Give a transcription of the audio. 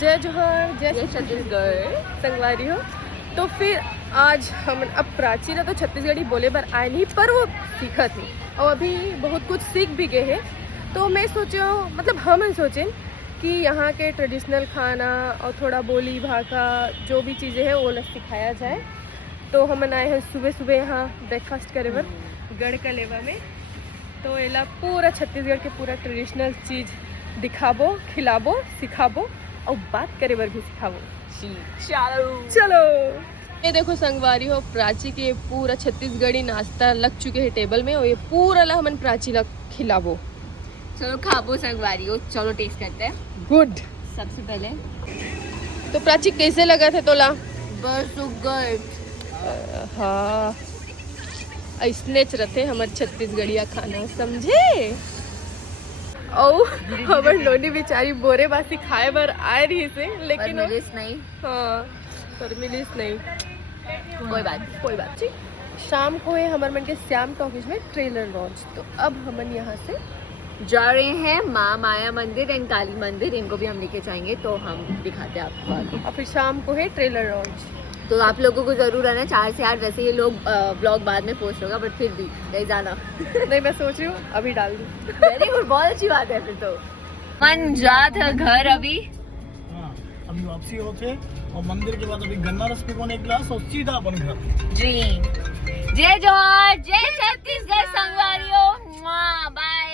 जय जोहर, जय छत्तीसगढ़ संगवारी हो। तो फिर आज हम अब प्राची ने तो छत्तीसगढ़ी बोले पर आए नहीं, पर वो सीखा थी और अभी बहुत कुछ सीख भी गए हैं। तो मैं सोचो मतलब हम सोचें कि यहाँ के ट्रेडिशनल खाना और थोड़ा बोली भाषा जो भी चीज़ें हैं वो सिखाया जाए। तो हम आए हैं सुबह सुबह यहाँ ब्रेकफास्ट करे बर गढ़ का लेवा में। तो एला पूरा छत्तीसगढ़ के पूरा ट्रेडिशनल चीज़ दिखाबो, खिलाबो, सिखाबो और बात करे बर भी सिखाबो। चलो ये देखो संगवारी हो, प्राची के पूरा छत्तीसगढ़ी नाश्ता लग चुके हैं टेबल में और ये पूरा ला हमन प्राची ला खिलाबो। चलो खाबो संगवारी हो, चलो टेस्ट करते हैं। गुड। सबसे पहले तो प्राची कैसे लगा थे तोला? बस गुड। हाँ ऐसने च रहते हमार छत्तीसगढ़िया खाना, समझे? और हमार नोनी बेचारी बोरे बासी खाए बर आए रही से, लेकिन पर मिलिस नहीं। हाँ पर मिलिस नहीं। कोई बात ठीक। शाम को है हमारे मन के श्याम टॉकीज में ट्रेलर लॉन्च। तो अब हमन यहाँ से जा रहे हैं माँ माया मंदिर एंड काली मंदिर, इनको भी हम लेके जाएंगे तो हम दिखाते हैं आपको आगे। और फिर शाम को है ट्रेलर लॉन्च। तो आप लोगों को जरूर आना 4 से 8। वैसे ये लोग ब्लॉग बाद में पोस्ट होगा बट फिर भी नहीं जाना। नहीं मैं सोच रही हूँ अभी डाल दूँ। वेरी गुड, बहुत अच्छी बात है। फिर तो मन जात है घर अभी। हाँ, अभी वापसी होते और मंदिर के बाद अभी गन्ना रस पिकोने एक गिलास और सीधा अपन घर। जी जय जोहर, जय छत्तीसगढ़ संगवारियों, बाय।